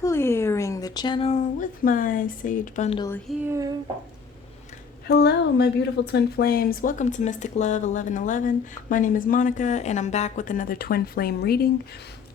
clearing the channel with my sage bundle here. Hello, my beautiful twin flames. Welcome to Mystic Love 1111. My name is Monica, and I'm back with another twin flame reading.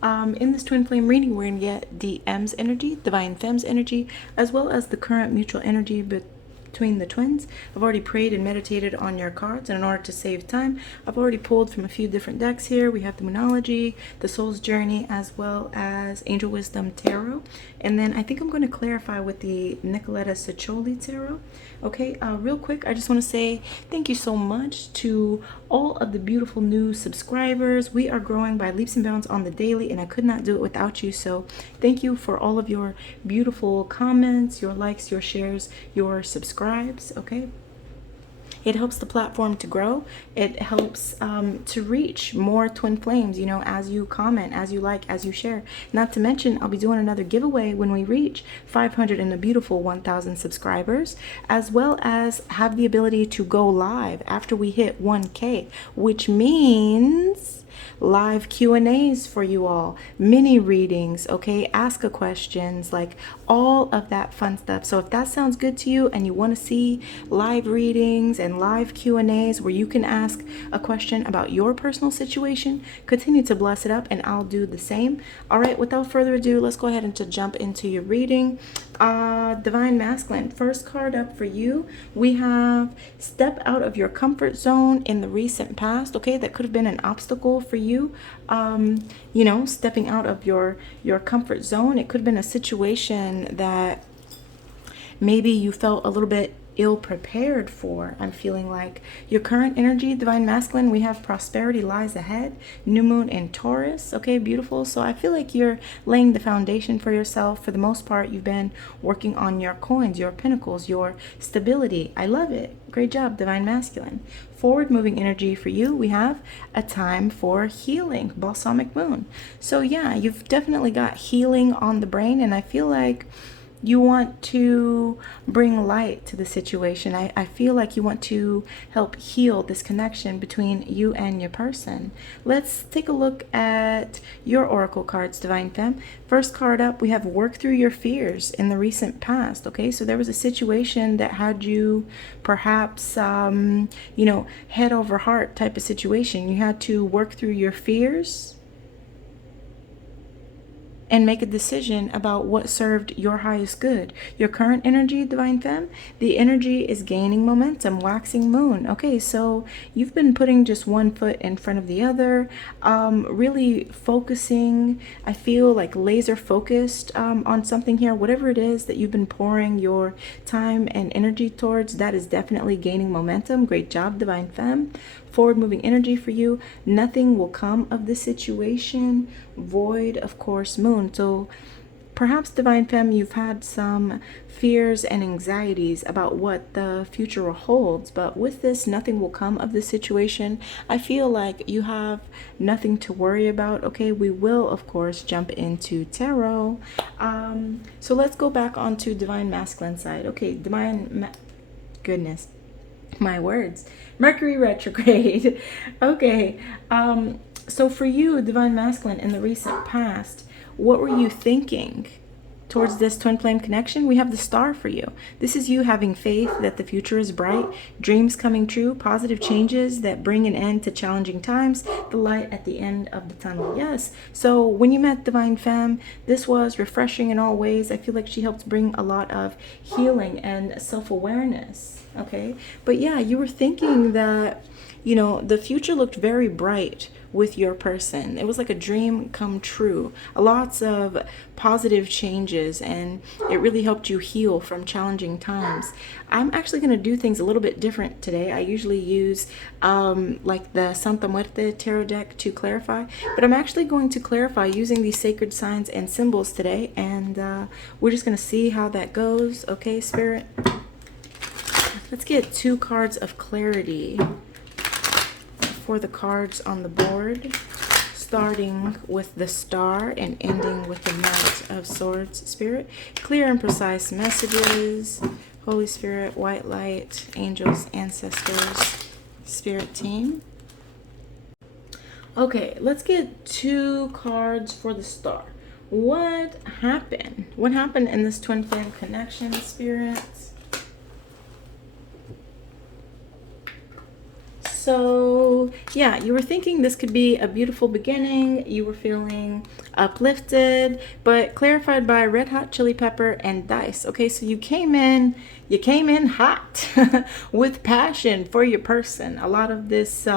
In this twin flame reading, we're going to get the M's energy, Divine Femme's energy, as well as the current mutual energy between the twins. I've already prayed and meditated on your cards, and in order to save time, I've already pulled from a few different decks here. We have the Moonology, the Soul's Journey, as well as Angel Wisdom Tarot. And then I think I'm going to clarify with the Nicoletta Ciccioli Tarot. Okay, real quick, I just want to say thank you so much to all of the beautiful new subscribers. We are growing by leaps and bounds on the daily, and I could not do it without you. So thank you for all of your beautiful comments, your likes, your shares, your subscribes. Okay, it helps the platform to grow. It helps to reach more twin flames, you know, as you comment, as you like, as you share. Not to mention, I'll be doing another giveaway when we reach 500 and a beautiful 1,000 subscribers, as well as have the ability to go live after we hit 1K, which means live Q&As for you all, mini readings, okay, ask a questions, like all of that fun stuff. So if that sounds good to you and you want to see live readings and live Q&As where you can ask a question about your personal situation, continue to bless it up and I'll do the same. All right, without further ado, let's go ahead and to jump into your reading. Divine Masculine, first card up for you, we have step out of your comfort zone in the recent past. Okay, that could have been an obstacle for you, you know, stepping out of your comfort zone. It could have been a situation that maybe you felt a little bit ill prepared for. I'm feeling like your current energy, Divine Masculine, we have prosperity lies ahead, new moon in Taurus. Okay, beautiful. So I feel like you're laying the foundation for yourself. For the most part, you've been working on your coins, your pinnacles, your stability. I love it. Great job, Divine Masculine. Forward moving energy for you, we have a time for healing, balsamic moon. So yeah, you've definitely got healing on the brain, and I feel like you want to bring light to the situation. I feel like you want to help heal this connection between you and your person. Let's take a look at your oracle cards, Divine Femme. First card up, we have work through your fears in the recent past. Okay, so there was a situation that had you perhaps, you know, head over heart type of situation. You had to work through your fears and make a decision about what served your highest good. Your current energy, Divine Femme, the energy is gaining momentum, waxing moon. Okay, so you've been putting just one foot in front of the other, really focusing, I feel like laser focused on something here. Whatever it is that you've been pouring your time and energy towards, that is definitely gaining momentum. Great job, Divine Femme. Forward moving energy for you. Nothing will come of this situation. Void, of course, moon. So perhaps, Divine Femme, you've had some fears and anxieties about what the future holds, but with this, nothing will come of this situation. I feel like you have nothing to worry about. Okay, we will, of course, jump into tarot. So let's go back onto Divine Masculine side. Okay, goodness, my words. Mercury retrograde. Okay, so for you, Divine Masculine, in the recent past, what were you thinking towards this twin flame connection? We have the Star for you. This is you having faith that the future is bright, dreams coming true, positive changes that bring an end to challenging times, the light at the end of the tunnel. Yes, so when you met Divine Femme, this was refreshing in all ways. I feel like she helped bring a lot of healing and self-awareness. Okay, but yeah, you were thinking that, you know, the future looked very bright with your person. It was like a dream come true. Lots of positive changes, and it really helped you heal from challenging times. I'm actually going to do things a little bit different today. I usually use like the Santa Muerte tarot deck to clarify, but I'm actually going to clarify using these sacred signs and symbols today, and we're just going to see how that goes. Okay, Spirit? Let's get 2 cards of clarity for the cards on the board, starting with the Star and ending with the Knight of Swords. Spirit, clear and precise messages. Holy Spirit, white light, angels, ancestors, Spirit team. Okay, let's get 2 cards for the Star. What happened? What happened in this twin flame connection, spirits? So, yeah, you were thinking this could be a beautiful beginning. You were feeling uplifted, but clarified by red hot chili pepper and dice. Okay, so you came in hot with passion for your person. A lot of this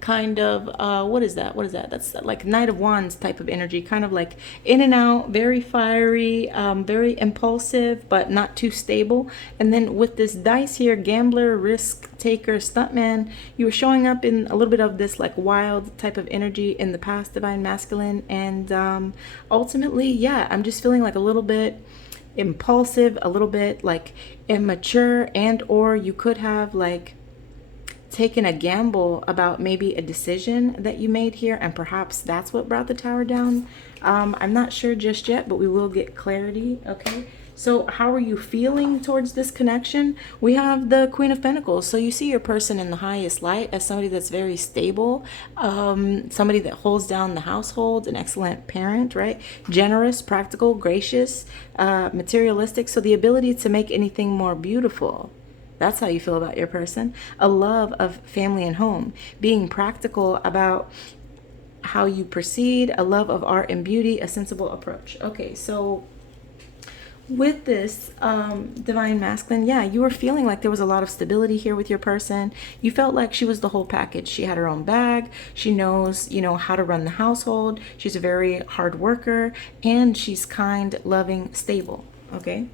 kind of what is that? That's like Knight of Wands type of energy, kind of like in and out, very fiery, very impulsive, but not too stable. And then with this dice here, gambler, risk taker, stuntman, you were showing up in a little bit of this like wild type of energy in the past, divine masculine. And ultimately, yeah, I'm just feeling like a little bit impulsive, a little bit like immature, and or you could have like taken a gamble about maybe a decision that you made here, and perhaps that's what brought the tower down. I'm not sure just yet, but we will get clarity. Okay, so how are you feeling towards this connection? We have the Queen of Pentacles. So you see your person in the highest light as somebody that's very stable, somebody that holds down the household, an excellent parent, right? Generous, practical, gracious, materialistic. So the ability to make anything more beautiful. That's how you feel about your person. A love of family and home. Being practical about how you proceed. A love of art and beauty. A sensible approach. Okay, so with this divine masculine, yeah, you were feeling like there was a lot of stability here with your person. You felt like she was the whole package. She had her own bag. She knows, you know, how to run the household. She's a very hard worker. And she's kind, loving, stable. Okay,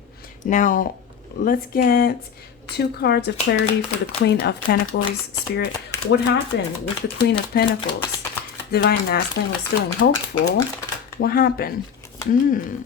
now let's get 2 cards of clarity for the Queen of Pentacles, spirit. What happened with the Queen of Pentacles? Divine masculine was feeling hopeful. What happened?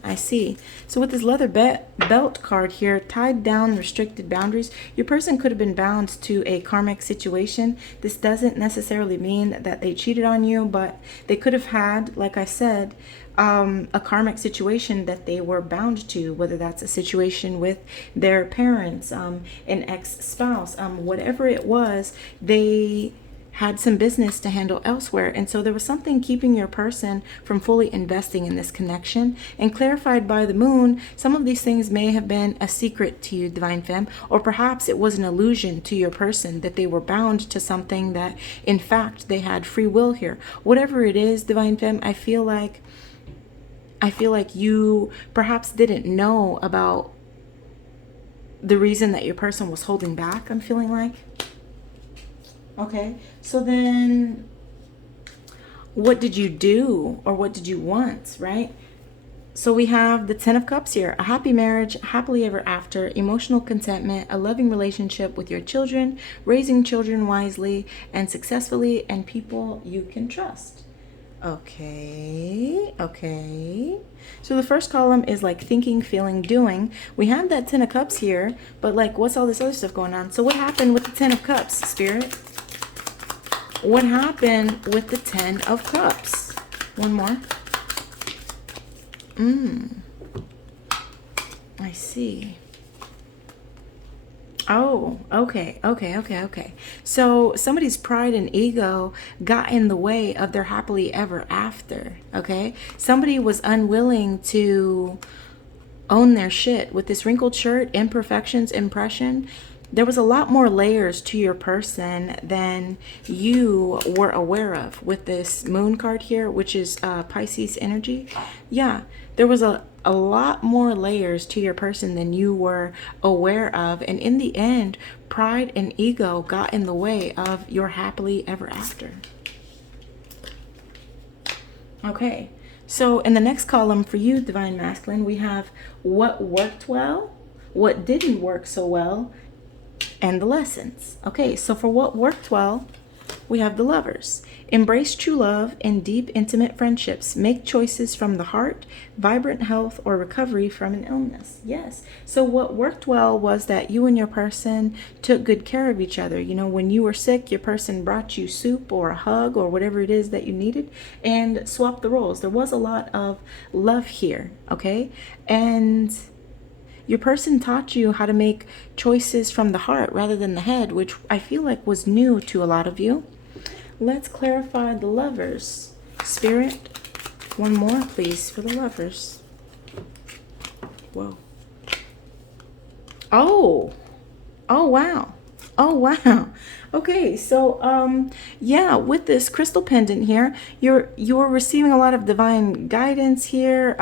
I see. So with this leather belt card here, tied down restricted boundaries, your person could have been bound to a karmic situation. This doesn't necessarily mean that they cheated on you, but they could have had, like I said, a karmic situation that they were bound to, whether that's a situation with their parents, an ex-spouse, whatever it was, they had some business to handle elsewhere. And so there was something keeping your person from fully investing in this connection. And clarified by the moon, some of these things may have been a secret to you, Divine Femme, or perhaps it was an illusion to your person that they were bound to something that in fact they had free will here. Whatever it is, Divine Femme, I feel like you perhaps didn't know about the reason that your person was holding back, I'm feeling like. Okay, so then what did you do, or what did you want, right? So we have the 10 of Cups here, a happy marriage, happily ever after, emotional contentment, a loving relationship with your children, raising children wisely and successfully, and people you can trust. Okay. So the first column is like thinking, feeling, doing. We have that 10 of Cups here, but like what's all this other stuff going on? So what happened with the 10 of Cups, spirit? What happened with the 10 of Cups? One more. I see. Oh, okay. So somebody's pride and ego got in the way of their happily ever after, okay? Somebody was unwilling to own their shit. With this wrinkled shirt, imperfections, impression, there was a lot more layers to your person than you were aware of with this moon card here, which is Pisces energy. Yeah, there was a lot more layers to your person than you were aware of. And in the end, pride and ego got in the way of your happily ever after. Okay, so in the next column for you, Divine Masculine, we have what worked well, what didn't work so well, and the lessons. Okay, so for what worked well, we have the Lovers. Embrace true love and deep, intimate friendships. Make choices from the heart, vibrant health, or recovery from an illness. Yes. So what worked well was that you and your person took good care of each other. You know, when you were sick, your person brought you soup or a hug or whatever it is that you needed, and swapped the roles. There was a lot of love here, okay? And your person taught you how to make choices from the heart rather than the head, which I feel like was new to a lot of you. Let's clarify the Lovers, spirit. One more, please, for the lovers. Whoa. Oh. Oh, wow. Oh, wow. Okay, so yeah, with this crystal pendant here, you're receiving a lot of divine guidance here.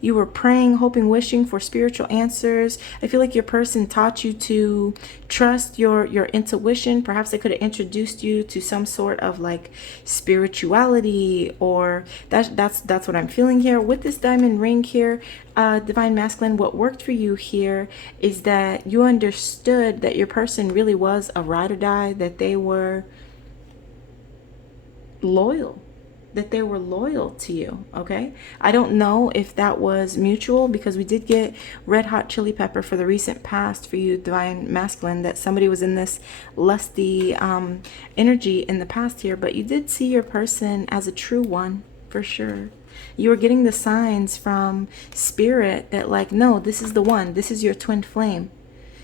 You were praying, hoping, wishing for spiritual answers. I feel like your person taught you to trust your intuition. Perhaps they could have introduced you to some sort of like spirituality, or that's what I'm feeling here with this diamond ring here. Divine masculine, what worked for you here is that you understood that your person really was a ride or die, that they were loyal, to you. Okay, I don't know if that was mutual, because we did get red hot chili pepper for the recent past for you, divine masculine, that somebody was in this lusty energy in the past here, but you did see your person as a true one for sure. You were getting the signs from spirit that like, no, this is the one, this is your twin flame.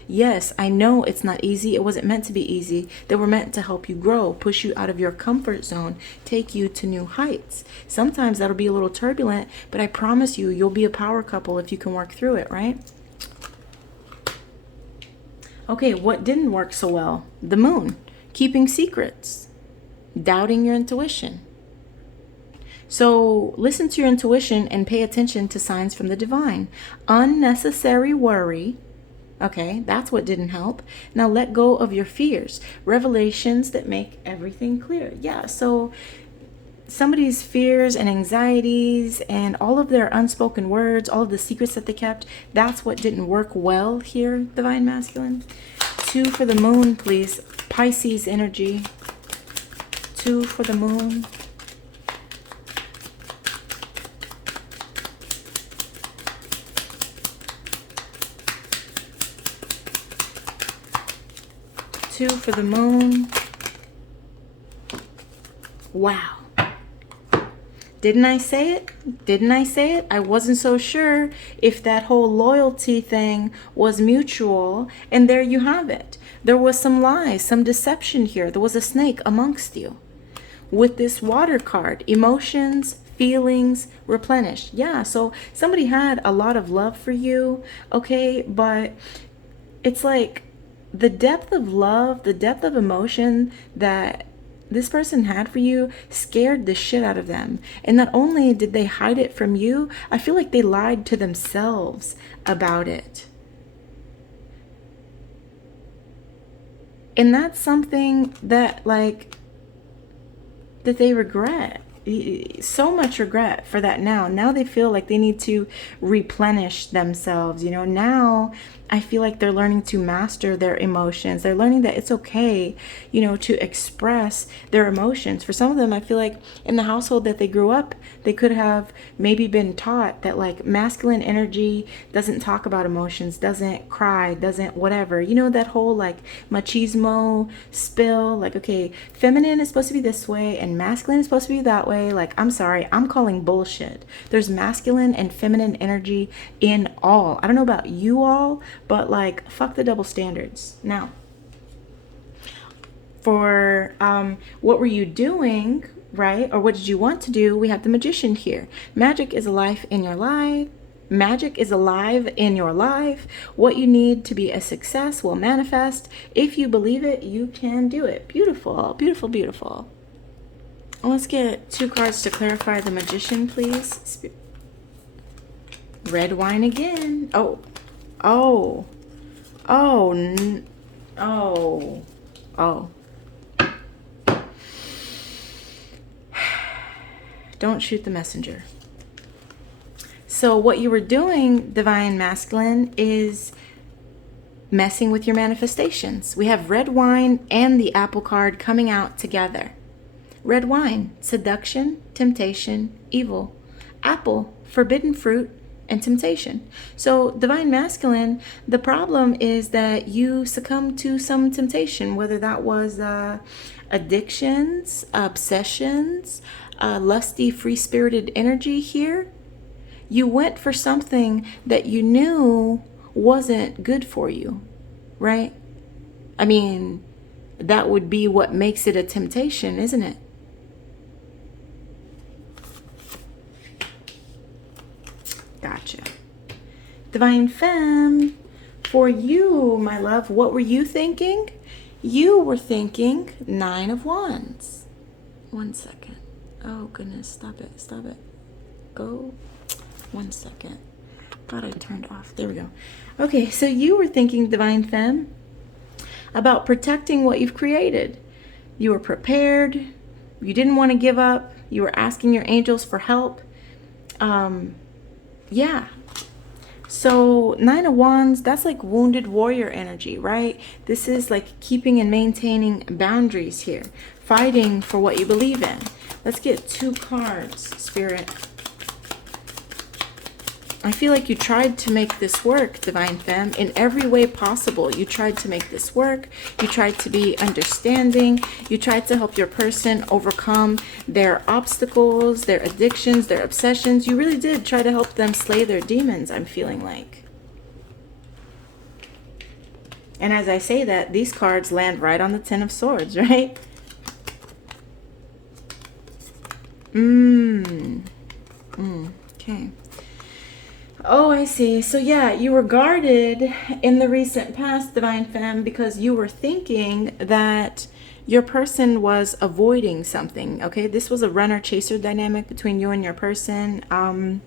Yes, I know it's not easy. It wasn't meant to be easy. They were meant to help you grow, push you out of your comfort zone, take you to new heights. Sometimes that'll be a little turbulent, but I promise you, you'll be a power couple if you can work through it, right? Okay, what didn't work so well? The moon, keeping secrets, doubting your intuition. So listen to your intuition and pay attention to signs from the divine. Unnecessary worry. Okay, that's what didn't help. Now let go of your fears. Revelations that make everything clear. Yeah, so somebody's fears and anxieties and all of their unspoken words, all of the secrets that they kept, that's what didn't work well here, divine masculine. 2 for the moon, please. Pisces energy. 2 for the moon. Two for the moon. Wow. Didn't I say it? Didn't I say it? I wasn't so sure if that whole loyalty thing was mutual. And there you have it. There was some lies, some deception here. There was a snake amongst you. With this water card, emotions, feelings replenished. Yeah, so somebody had a lot of love for you, okay? But it's like, the depth of love, the depth of emotion that this person had for you scared the shit out of them. And not only did they hide it from you, I feel like they lied to themselves about it. And that's something that like, that they regret. So much regret for that now. Now they feel like they need to replenish themselves. You know, now I feel like they're learning to master their emotions. They're learning that it's okay, you know, to express their emotions. For some of them, I feel like in the household that they grew up, they could have maybe been taught that like masculine energy doesn't talk about emotions, doesn't cry, doesn't whatever. You know, that whole like machismo spill, like, okay, feminine is supposed to be this way and masculine is supposed to be that way. Like, I'm sorry, I'm calling bullshit. There's masculine and feminine energy in all. I don't know about you all, but like, fuck the double standards. Now, for what were you doing, right? Or what did you want to do? We have the magician here. Magic is alive in your life. Magic is alive in your life. What you need to be a success will manifest. If you believe it, you can do it. Beautiful, beautiful, beautiful. Let's get 2 cards to clarify the magician, please. Red wine again. Oh. Don't shoot the messenger. So what you were doing, divine masculine, is messing with your manifestations. We have red wine and the apple card coming out together. Red wine, seduction, temptation, evil. Apple, forbidden fruit, and temptation. So divine masculine, the problem is that you succumb to some temptation, whether that was addictions, obsessions, lusty, free-spirited energy here. You went for something that you knew wasn't good for you, right? I mean, that would be what makes it a temptation, isn't it? Gotcha. Divine Femme, for you, my love, what were you thinking? You were thinking 9 of Wands. 1 second. Oh, goodness. Stop it. Stop it. Go. 1 second. Thought I turned off. There we go. Okay, so you were thinking, Divine Femme, about protecting what you've created. You were prepared. You didn't want to give up. You were asking your angels for help. Yeah. So 9 of Wands, that's like wounded warrior energy, right? This is like keeping and maintaining boundaries here. Fighting for what you believe in. Let's get 2 cards, Spirit. I feel like you tried to make this work, Divine Femme, in every way possible. You tried to make this work. You tried to be understanding. You tried to help your person overcome their obstacles, their addictions, their obsessions. You really did try to help them slay their demons, I'm feeling like. And as I say that, these cards land right on the 10 of Swords, right? Okay. Oh, I see. So yeah, you were guarded in the recent past, Divine Femme, because you were thinking that your person was avoiding something. Okay, this was a runner-chaser dynamic between you and your person. And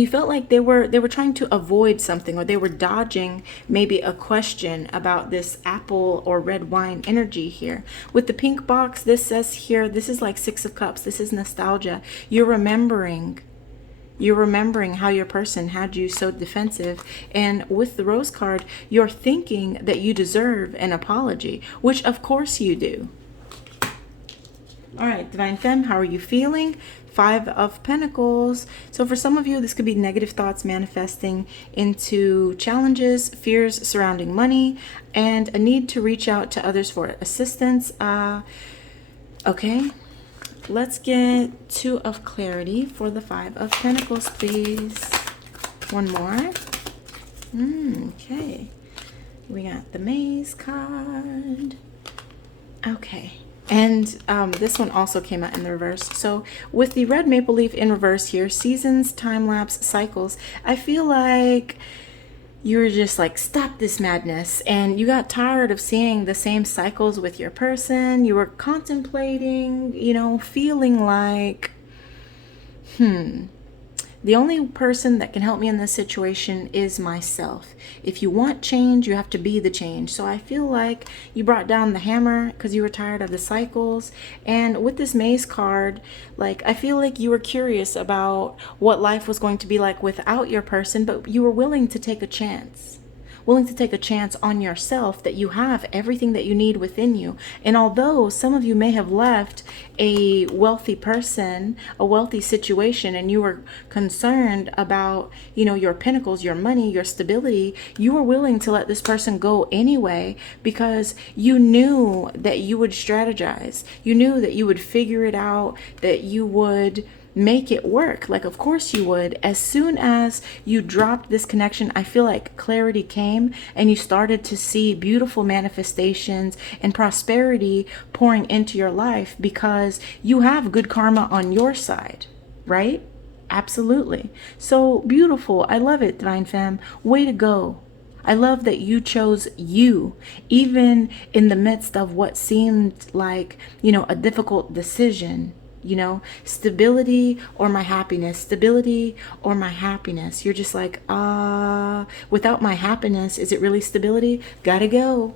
you felt like they were trying to avoid something, or they were dodging maybe a question about this apple or red wine energy here. With the pink box, this says here, this is like 6 of Cups. This is nostalgia. You're remembering how your person had you so defensive. And with the Rose card, you're thinking that you deserve an apology, which of course you do. All right, Divine Femme, how are you feeling? 5 of Pentacles. So for some of you, this could be negative thoughts manifesting into challenges, fears surrounding money, and a need to reach out to others for assistance. Okay. Let's get 2 of Clarity for the 5 of Pentacles, please. 1 more. Okay. We got the Maze card. Okay. And this one also came out in the reverse. So with the red maple leaf in reverse here, seasons, time-lapse, cycles, I feel like you were just like, stop this madness. And you got tired of seeing the same cycles with your person. You were contemplating, feeling like, the only person that can help me in this situation is myself. If you want change, you have to be the change. So I feel like you brought down the hammer because you were tired of the cycles. And with this Maze card, like, I feel like you were curious about what life was going to be like without your person, but you were willing to take a chance. Willing to take a chance on yourself, that you have everything that you need within you. And although some of you may have left a wealthy person, a wealthy situation, and you were concerned about, your pentacles, your money, your stability, you were willing to let this person go anyway, because you knew that you would strategize. You knew that you would figure it out, that you would make it work. Like, of course you would. As soon as you dropped this connection, I feel like clarity came and you started to see beautiful manifestations and prosperity pouring into your life, because you have good karma on your side, right? Absolutely. So beautiful. I love it, Divine Femme. Way to go. I love that you chose you, even in the midst of what seemed like, a difficult decision. Stability or my happiness, stability or my happiness. You're just like, without my happiness, is it really stability? Gotta go.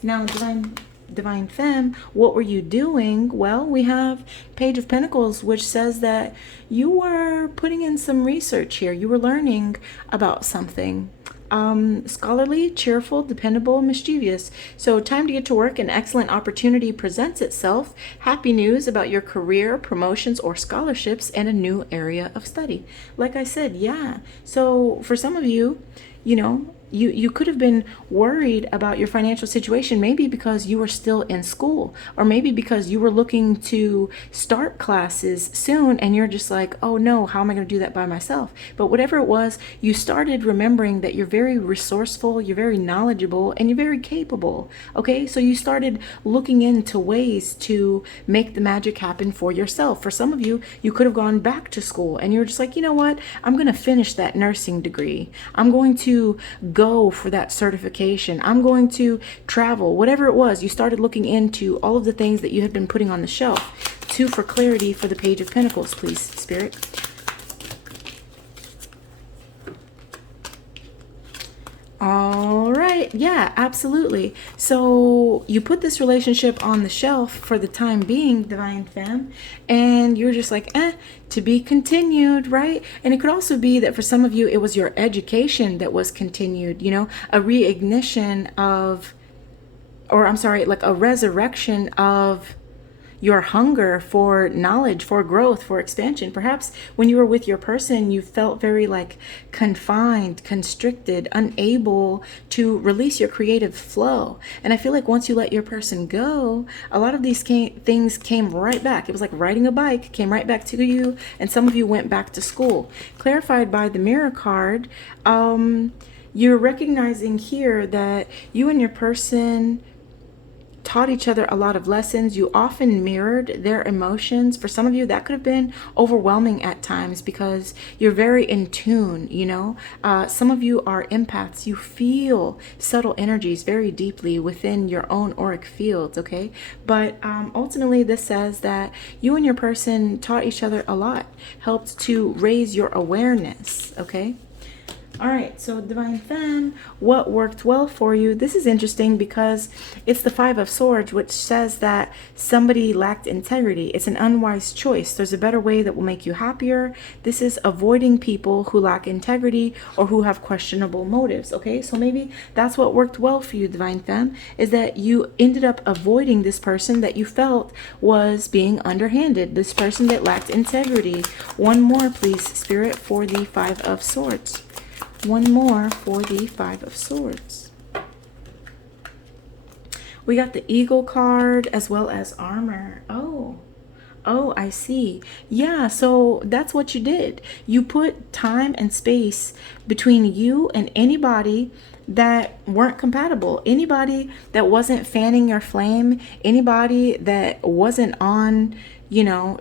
Now, Divine Femme, what were you doing? Well, we have Page of Pentacles, which says that you were putting in some research here. You were learning about something. Scholarly, cheerful, dependable, mischievous. So time to get to work. An excellent opportunity presents itself. Happy news about your career, promotions, or scholarships, and a new area of study. Like I said, yeah. So for some of you, you know, you could have been worried about your financial situation, maybe because you were still in school, or maybe because you were looking to start classes soon and you're just like, oh no, how am I going to do that by myself? But whatever it was, you started remembering that you're very resourceful, you're very knowledgeable, and you're very capable. Okay, so you started looking into ways to make the magic happen for yourself. For some of you, you could have gone back to school and you were just like, you know what, I'm going to finish that nursing degree. I'm going to go for that certification. I'm going to travel. Whatever it was, you started looking into all of the things that you had been putting on the shelf. 2 for clarity for the Page of Pentacles, please, Spirit. All right. Yeah, absolutely. So you put this relationship on the shelf for the time being, Divine Femme, and you're just like, to be continued, right? And it could also be that for some of you, it was your education that was continued, you know, a reignition of, or I'm sorry, like a resurrection of your hunger for knowledge, for growth, for expansion. Perhaps when you were with your person, you felt very like confined, constricted, unable to release your creative flow. And I feel like once you let your person go, a lot of these things came right back. It was like riding a bike, came right back to you, and some of you went back to school. Clarified by the Mirror card, you're recognizing here that you and your person taught each other a lot of lessons. You often mirrored their emotions. For some of you, that could have been overwhelming at times because you're very in tune, you know. Some of you are empaths. You feel subtle energies very deeply within your own auric fields, okay? But ultimately, this says that you and your person taught each other a lot, helped to raise your awareness, okay? All right, so Divine Femme, what worked well for you? This is interesting because it's the 5 of Swords, which says that somebody lacked integrity. It's an unwise choice. There's a better way that will make you happier. This is avoiding people who lack integrity or who have questionable motives, okay? So maybe that's what worked well for you, Divine Femme, is that you ended up avoiding this person that you felt was being underhanded, this person that lacked integrity. One more, please, Spirit, for the 5 of Swords. One more for the 5 of Swords. We got the Eagle card as well as armor. Oh, I see. Yeah, so that's what you did. You put time and space between you and anybody that weren't compatible. Anybody that wasn't fanning your flame. Anybody that wasn't on, you know,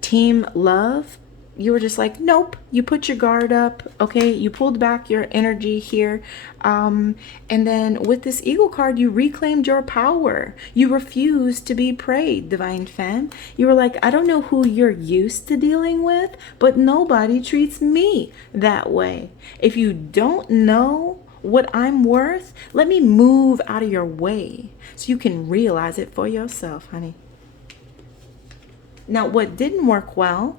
team love. You were just like, nope. You put your guard up, okay? You pulled back your energy here. And then with this Eagle card, you reclaimed your power. You refused to be preyed, Divine Femme. You were like, I don't know who you're used to dealing with, but nobody treats me that way. If you don't know what I'm worth, let me move out of your way so you can realize it for yourself, honey. Now, what didn't work well,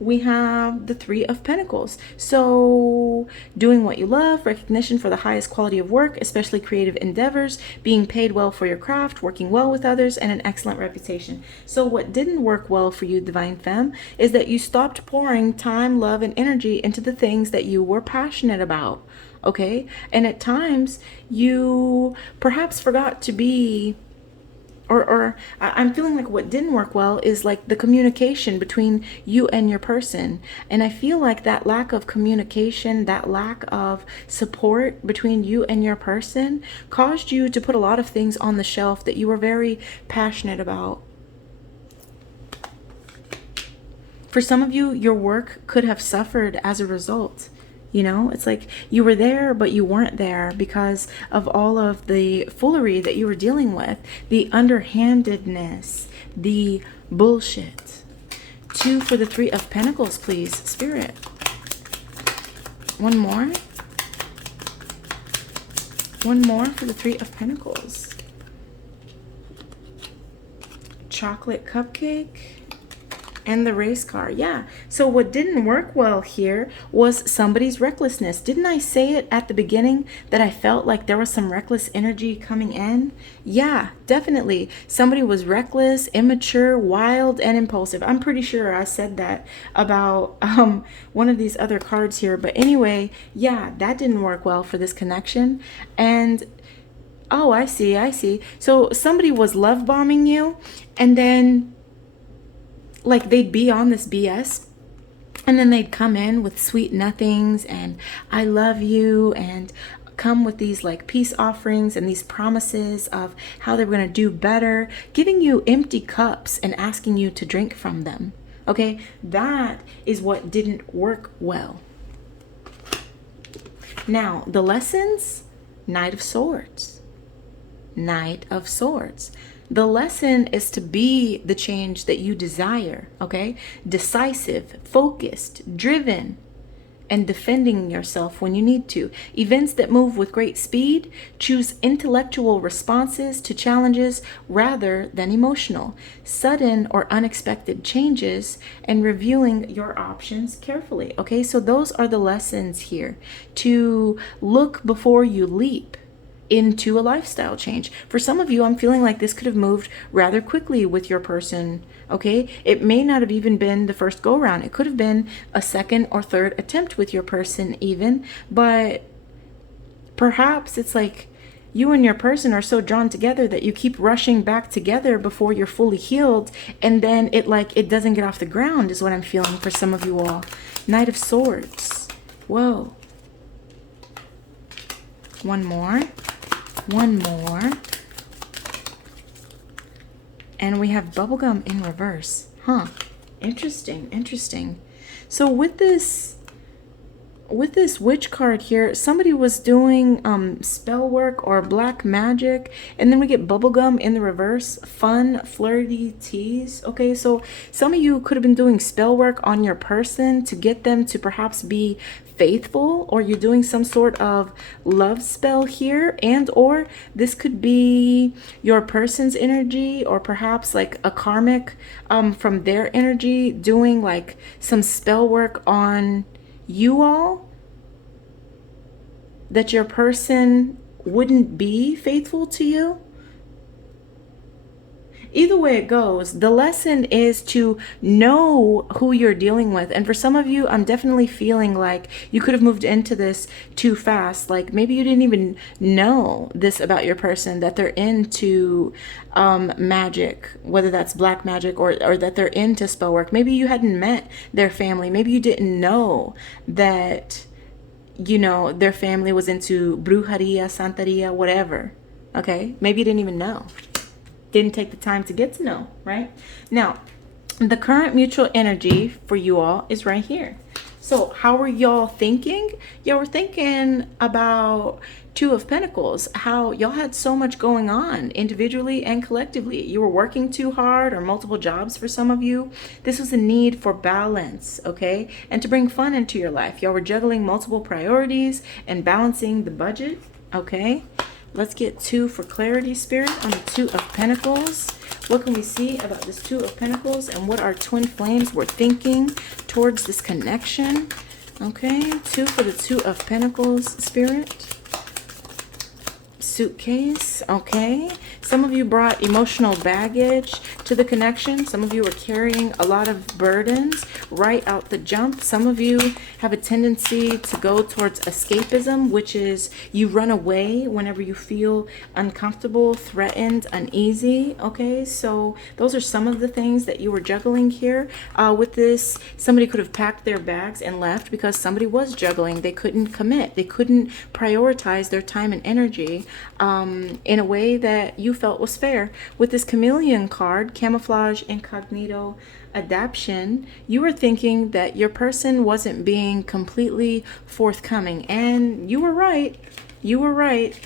we have the 3 of Pentacles. So doing what you love, recognition for the highest quality of work, especially creative endeavors, being paid well for your craft, working well with others, and an excellent reputation. So what didn't work well for you, Divine Femme, is that you stopped pouring time, love, and energy into the things that you were passionate about, okay? And at times, you perhaps forgot to be or I'm feeling like what didn't work well is like the communication between you and your person. And I feel like that lack of communication, that lack of support between you and your person caused you to put a lot of things on the shelf that you were very passionate about. For some of you, your work could have suffered as a result. You know, it's like you were there, but you weren't there because of all of the foolery that you were dealing with, the underhandedness, the bullshit. 2 for the 3 of Pentacles, please, Spirit. One more. One more for the 3 of Pentacles. Chocolate cupcake. And the race car, yeah. So what didn't work well here was somebody's recklessness. Didn't I say it at the beginning that I felt like there was some reckless energy coming in? Yeah, definitely. Somebody was reckless, immature, wild, and impulsive. I'm pretty sure I said that about one of these other cards here. But anyway, yeah, that didn't work well for this connection. And oh, I see. So somebody was love bombing you, and then like they'd be on this BS, and then they'd come in with sweet nothings and I love you, and come with these like peace offerings and these promises of how they're going to do better, giving you empty cups and asking you to drink from them. Okay, that is what didn't work well. Now, the lessons, Knight of Swords. Knight of Swords. The lesson is to be the change that you desire, okay? Decisive, focused, driven, and defending yourself when you need to. Events that move with great speed. Choose intellectual responses to challenges rather than emotional. Sudden or unexpected changes, and reviewing your options carefully, okay? So those are the lessons here. To look before you leap into a lifestyle change. For some of you, I'm feeling like this could have moved rather quickly with your person, okay? It may not have even been the first go around. It could have been a second or third attempt with your person even, but perhaps it's like you and your person are so drawn together that you keep rushing back together before you're fully healed, and then it doesn't get off the ground is what I'm feeling for some of you all. Knight of Swords. Whoa. One more. And we have bubblegum in reverse. Huh. Interesting. So with this witch card here, somebody was doing spell work or black magic, and then we get bubblegum in the reverse. Fun, flirty tease. Okay, so some of you could have been doing spell work on your person to get them to perhaps be faithful, or you're doing some sort of love spell here, and or this could be your person's energy, or perhaps like a karmic from their energy doing like some spell work on you all, that your person wouldn't be faithful to you. Either way it goes, the lesson is to know who you're dealing with. And for some of you, I'm definitely feeling like you could have moved into this too fast. Like maybe you didn't even know this about your person, that they're into magic, whether that's black magic or that they're into spell work. Maybe you hadn't met their family. Maybe you didn't know that, you know, their family was into brujeria, santeria, whatever. Okay, maybe you didn't even know. Didn't take the time to get to know, right? Now, the current mutual energy for you all is right here. So how were y'all thinking? Y'all were thinking about Two of Pentacles, how y'all had so much going on individually and collectively. You were working too hard, or multiple jobs for some of you. This was a need for balance, okay? And to bring fun into your life. Y'all were juggling multiple priorities and balancing the budget, okay? Let's get two for clarity, Spirit, on the Two of Pentacles. What can we see about this Two of Pentacles and what our twin flames were thinking towards this connection? Okay, two for the Two of Pentacles, Spirit. Suitcase, okay. Some of you brought emotional baggage to the connection. Some of you are carrying a lot of burdens right out the jump. Some of you have a tendency to go towards escapism, which is you run away whenever you feel uncomfortable, threatened, uneasy, okay? So those are some of the things that you were juggling here. With this, somebody could have packed their bags and left because somebody was juggling. They couldn't commit. They couldn't prioritize their time and energy in a way that you felt was fair. With this chameleon card, camouflage, incognito, adaption, you were thinking that your person wasn't being completely forthcoming, and you were right. You were right.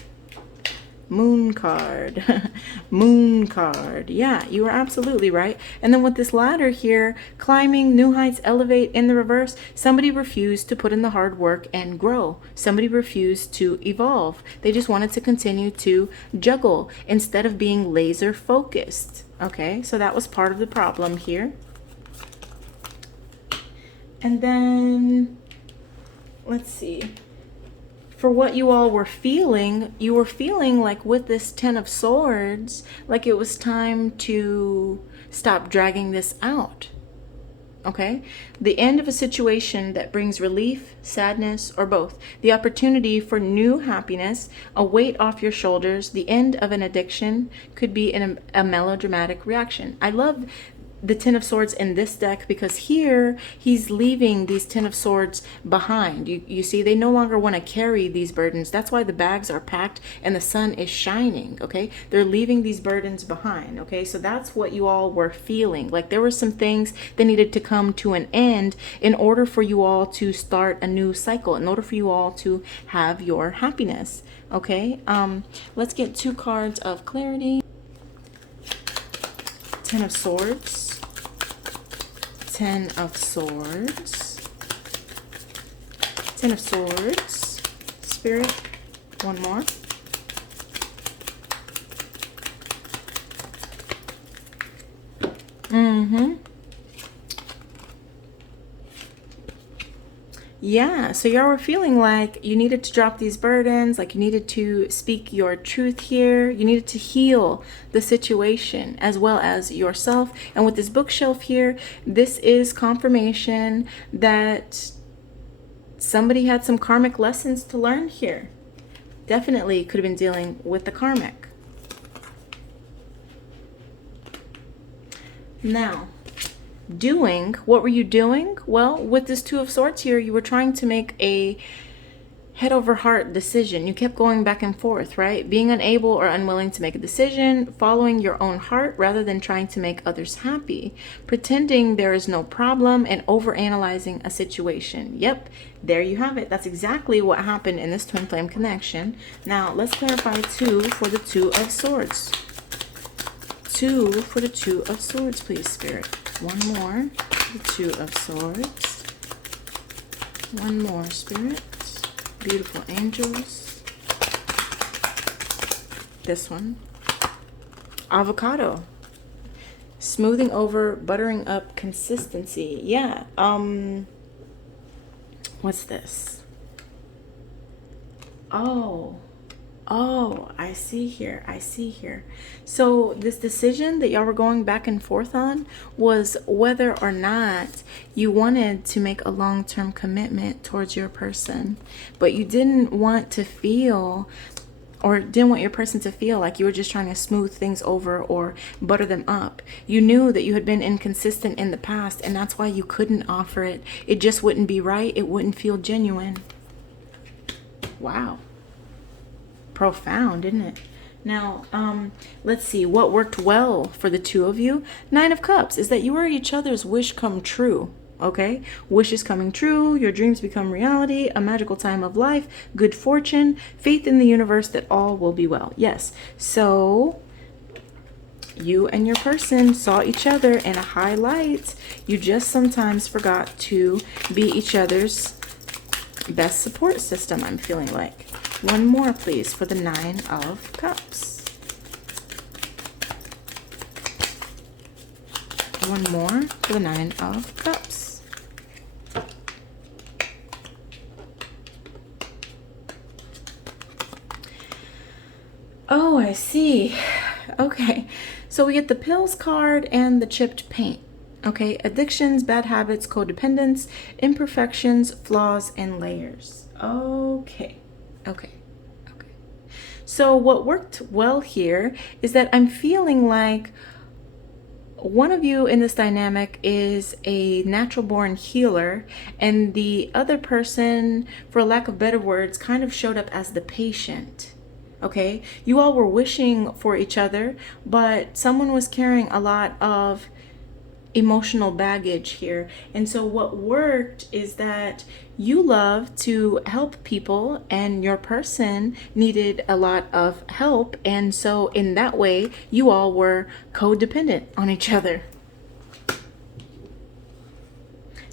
Moon card. Moon card. Yeah, you were absolutely right. And then with this ladder here, climbing, new heights, elevate in the reverse, somebody refused to put in the hard work and grow. Somebody refused to evolve. They just wanted to continue to juggle instead of being laser focused. Okay, so that was part of the problem here. And then, let's see. For what you all were feeling, you were feeling like with this Ten of Swords, like it was time to stop dragging this out. Okay? The end of a situation that brings relief, sadness, or both. The opportunity for new happiness, a weight off your shoulders, the end of an addiction could be a melodramatic reaction. I love the Ten of Swords in this deck because here he's leaving these Ten of Swords behind. You see, they no longer want to carry these burdens. That's why the bags are packed and the sun is shining, okay? They're leaving these burdens behind, okay? So that's what you all were feeling. Like there were some things that needed to come to an end in order for you all to start a new cycle, in order for you all to have your happiness, okay? Let's get 2 cards of clarity. Ten of Swords. 10 of Swords. 10 of Swords. Spirit. One more. Yeah, so y'all were feeling like you needed to drop these burdens, like you needed to speak your truth here. You needed to heal the situation as well as yourself. And with this bookshelf here, this is confirmation that somebody had some karmic lessons to learn here. Definitely could have been dealing with the karmic. Now, what were you doing? Well, with this Two of Swords here, you were trying to make a head over heart decision. You kept going back and forth, right? Being unable or unwilling to make a decision, following your own heart rather than trying to make others happy, pretending there is no problem, and overanalyzing a situation. Yep, there you have it. That's exactly what happened in this twin flame connection. Now, let's clarify 2 for the Two of Swords. 2 for the Two of Swords, please, Spirit. One more, the Two of Swords. One more, Spirit. Beautiful angels. This one. Avocado. Smoothing over, buttering up, consistency. Yeah. What's this? Oh, I see here. So this decision that y'all were going back and forth on was whether or not you wanted to make a long-term commitment towards your person, but you didn't want to feel, or didn't want your person to feel like you were just trying to smooth things over or butter them up. You knew that you had been inconsistent in the past, and that's why you couldn't offer it. It just wouldn't be right. It wouldn't feel genuine. Wow. Profound, isn't it? Now, let's see what worked well for the two of you. 9 of Cups is that you are each other's wish come true. Okay, wishes coming true, your dreams become reality, a magical time of life, good fortune, faith in the universe that all will be well. Yes, so you and your person saw each other in a high light. You just sometimes forgot to be each other's best support system, I'm feeling like. One more, please, for the 9 of Cups. One more for the 9 of Cups. Oh, I see. Okay, so we get the Pills card and the Chipped Paint. Okay, addictions, bad habits, codependence, imperfections, flaws, and layers. Okay. So what worked well here is that I'm feeling like one of you in this dynamic is a natural born healer, and the other person, for lack of better words, kind of showed up as the patient. Okay, you all were wishing for each other, but someone was carrying a lot of emotional baggage here. And so what worked is that you love to help people and your person needed a lot of help, and so in that way you all were codependent on each other.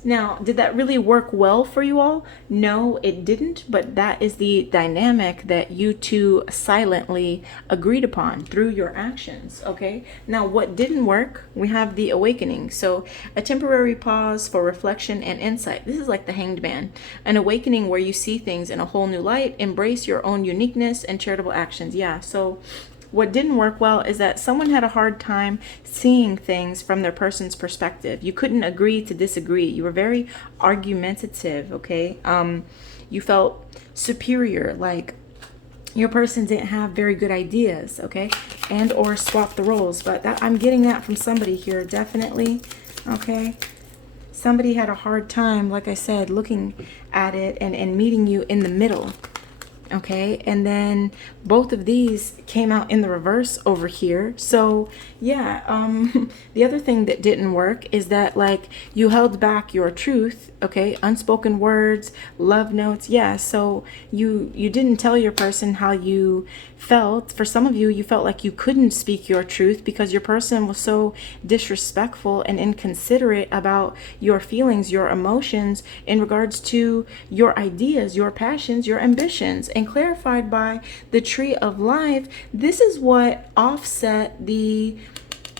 Now, did that really work well for you all? No, it didn't, but that is the dynamic that you two silently agreed upon through your actions, okay? Now, what didn't work, we have the awakening. So, a temporary pause for reflection and insight. This is like the Hanged Man. An awakening where you see things in a whole new light, embrace your own uniqueness and charitable actions. Yeah, so what didn't work well is that someone had a hard time seeing things from their person's perspective. You couldn't agree to disagree. You were very argumentative, okay? You felt superior, like your person didn't have very good ideas, okay? And or swap the roles. But that, I'm getting that from somebody here, definitely, okay? Somebody had a hard time, like I said, looking at it and meeting you in the middle. Okay, and then both of these came out in the reverse over here. So yeah, the other thing that didn't work is that like you held back your truth, okay, unspoken words, love notes. Yeah, so you didn't tell your person how you felt. For some of you, you felt like you couldn't speak your truth because your person was so disrespectful and inconsiderate about your feelings, your emotions in regards to your ideas, your passions, your ambitions. And clarified by the tree of life, this is what offset the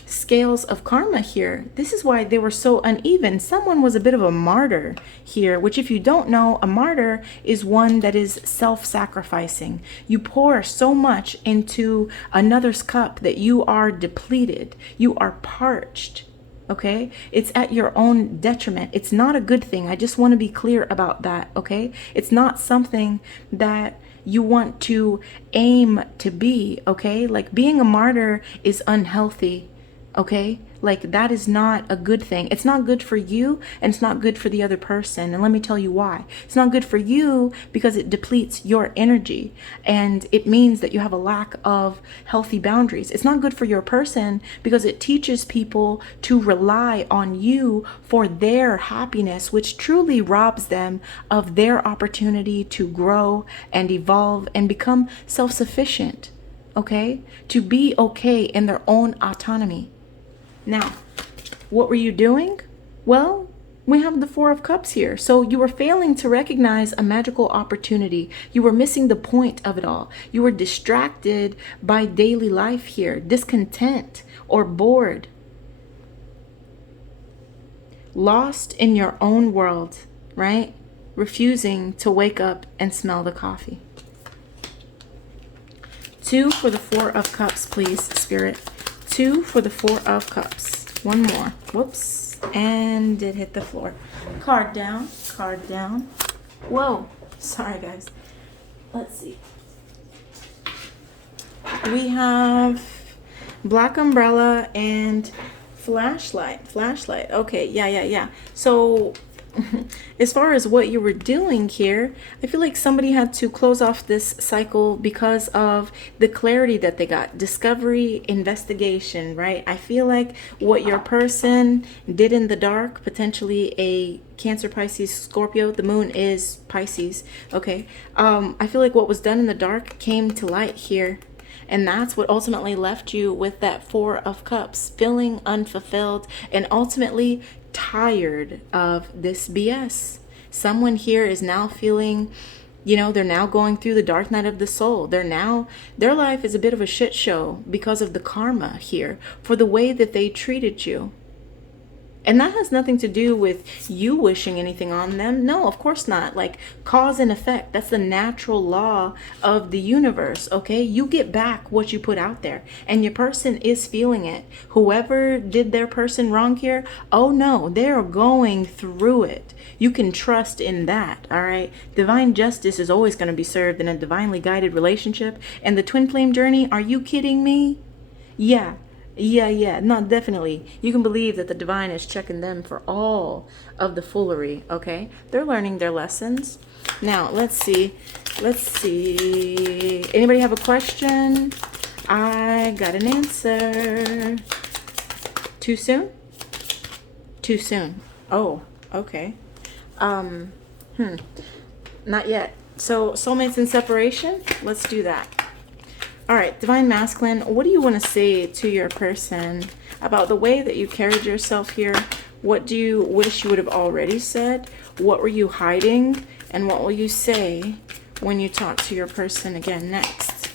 scales of karma here. This is why they were so uneven. Someone was a bit of a martyr here, which if you don't know, a martyr is one that is self-sacrificing. You pour so much into another's cup that you are depleted. You are parched. Okay, it's at your own detriment. It's not a good thing. I just want to be clear about that. Okay, it's not something that you want to aim to be. Okay, like being a martyr is unhealthy. Okay, like that is not a good thing. It's not good for you and it's not good for the other person. And let me tell you why. It's not good for you because it depletes your energy and it means that you have a lack of healthy boundaries. It's not good for your person because it teaches people to rely on you for their happiness, which truly robs them of their opportunity to grow and evolve and become self-sufficient. Okay, to be okay in their own autonomy. Now, what were you doing? Well, we have the Four of Cups here. So you were failing to recognize a magical opportunity. You were missing the point of it all. You were distracted by daily life here, discontent or bored, lost in your own world, right? Refusing to wake up and smell the coffee. 2 for the Four of Cups, please, Spirit. 2 for the Four of Cups. One more. Whoops. And it hit the floor. Card down. Card down. Whoa. Sorry, guys. Let's see. We have Black Umbrella and Flashlight. Flashlight. Okay. Yeah. So as far as what you were doing here, I feel like somebody had to close off this cycle because of the clarity that they got. Discovery, investigation, right? I feel like what your person did in the dark, potentially a Cancer, Pisces, Scorpio, the moon is Pisces, okay? I feel like what was done in the dark came to light here. And that's what ultimately left you with that Four of Cups, feeling unfulfilled and ultimately tired of this BS. Someone here is now feeling, they're now going through the dark night of the soul. Their life is a bit of a shit show because of the karma here for the way that they treated you. And that has nothing to do with you wishing anything on them. No, of course not. Like cause and effect. That's the natural law of the universe. Okay. You get back what you put out there and your person is feeling it. Whoever did their person wrong here. Oh no, they're going through it. You can trust in that. All right. Divine justice is always going to be served in a divinely guided relationship. And the twin flame journey. Are you kidding me? Yeah. No, definitely. You can believe that the divine is checking them for all of the foolery, okay? They're learning their lessons. Now, let's see. Anybody have a question? I got an answer. Too soon? Too soon. Oh, okay. Not yet. So, soulmates in separation? Let's do that. All right, Divine Masculine, what do you want to say to your person about the way that you carried yourself here What do you wish you would have already said? What were you hiding? And what will you say when you talk to your person again next?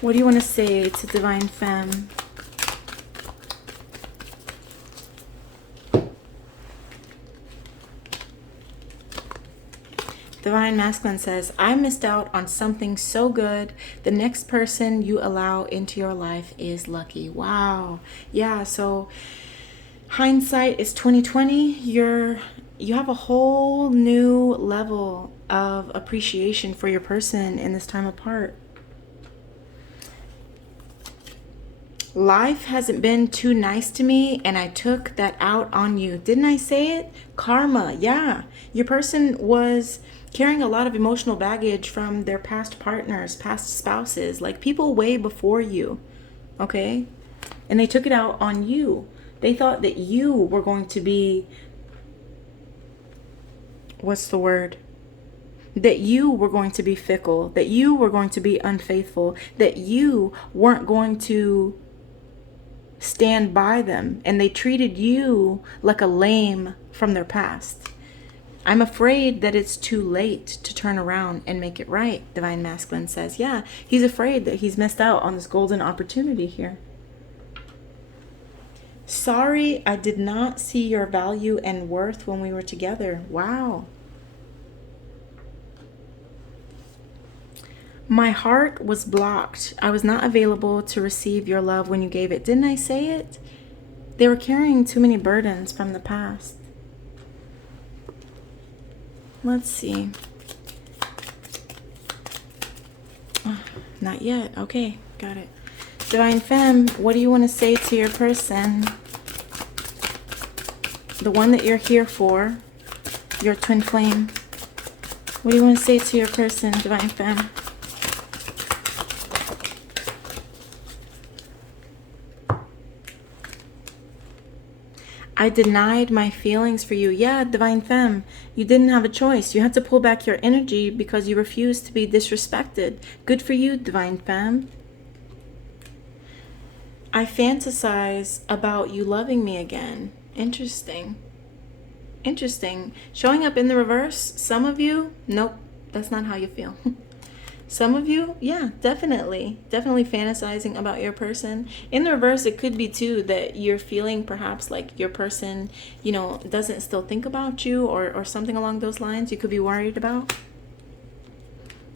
What do you want to say to Divine Femme? Divine Masculine says, I missed out on something so good. The next person you allow into your life is lucky. Wow. Yeah, so hindsight is 2020. You have a whole new level of appreciation for your person in this time apart. Life hasn't been too nice to me, and I took that out on you. Didn't I say it? Karma. Yeah. Your person was carrying a lot of emotional baggage from their past partners, past spouses, like people way before you. Okay? And they took it out on you. They thought that you were going to be, what's the word? That you were going to be fickle, that you were going to be unfaithful, that you weren't going to stand by them, and they treated you like a lame from their past. I'm afraid that it's too late to turn around and make it right, Divine Masculine says. Yeah, he's afraid that he's missed out on this golden opportunity here. Sorry, I did not see your value and worth when we were together. Wow. My heart was blocked. I was not available to receive your love when you gave it. Didn't I say it? They were carrying too many burdens from the past. Let's see. Oh, not yet. Okay, got it. Divine Femme, what do you want to say to your person? The one that you're here for, your twin flame. What do you want to say to your person, Divine Femme? I denied my feelings for you. Yeah, Divine Femme, you didn't have a choice. You had to pull back your energy because you refused to be disrespected. Good for you, Divine Femme. I fantasize about you loving me again. Interesting. Interesting. Showing up in the reverse, some of you, nope, that's not how you feel. Some of you, yeah, definitely fantasizing about your person. In the reverse, it could be too that you're feeling perhaps like your person, you know, doesn't still think about you, or something along those lines you could be worried about.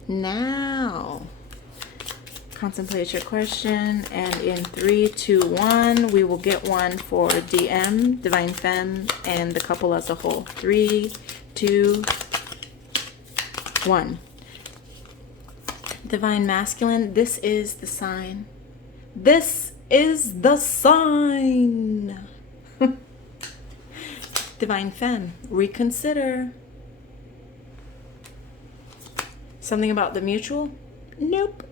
Now, contemplate your question, and in 3, 2, 1, we will get one for DM, Divine Femme, and the couple as a whole. 3, 2, 1. Divine Masculine, this is the sign. This is the sign. Divine Femme, reconsider. Something about the mutual? Nope.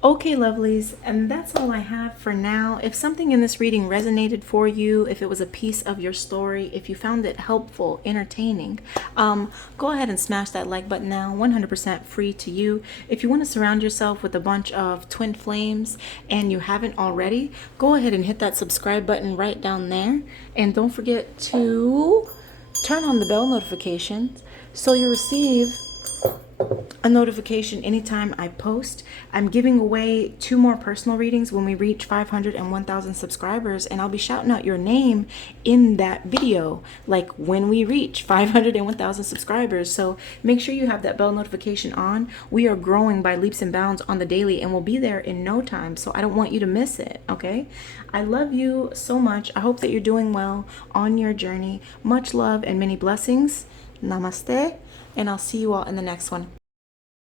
Okay, lovelies, and that's all I have for now. If something in this reading resonated for you, if it was a piece of your story, if you found it helpful, entertaining, go ahead and smash that like button now. 100% free to you. If you want to surround yourself with a bunch of twin flames and you haven't already, go ahead and hit that subscribe button right down there. And don't forget to turn on the bell notifications so you receive a notification anytime I post. I'm giving away 2 more personal readings when we reach 500 and 1,000 subscribers, and I'll be shouting out your name in that video, like when we reach 500 and 1,000 subscribers. So make sure you have that bell notification on. We are growing by leaps and bounds on the daily, and we'll be there in no time, so I don't want you to miss it, okay? I love you so much. I hope that you're doing well on your journey. Much love and many blessings. Namaste. And I'll see you all in the next one.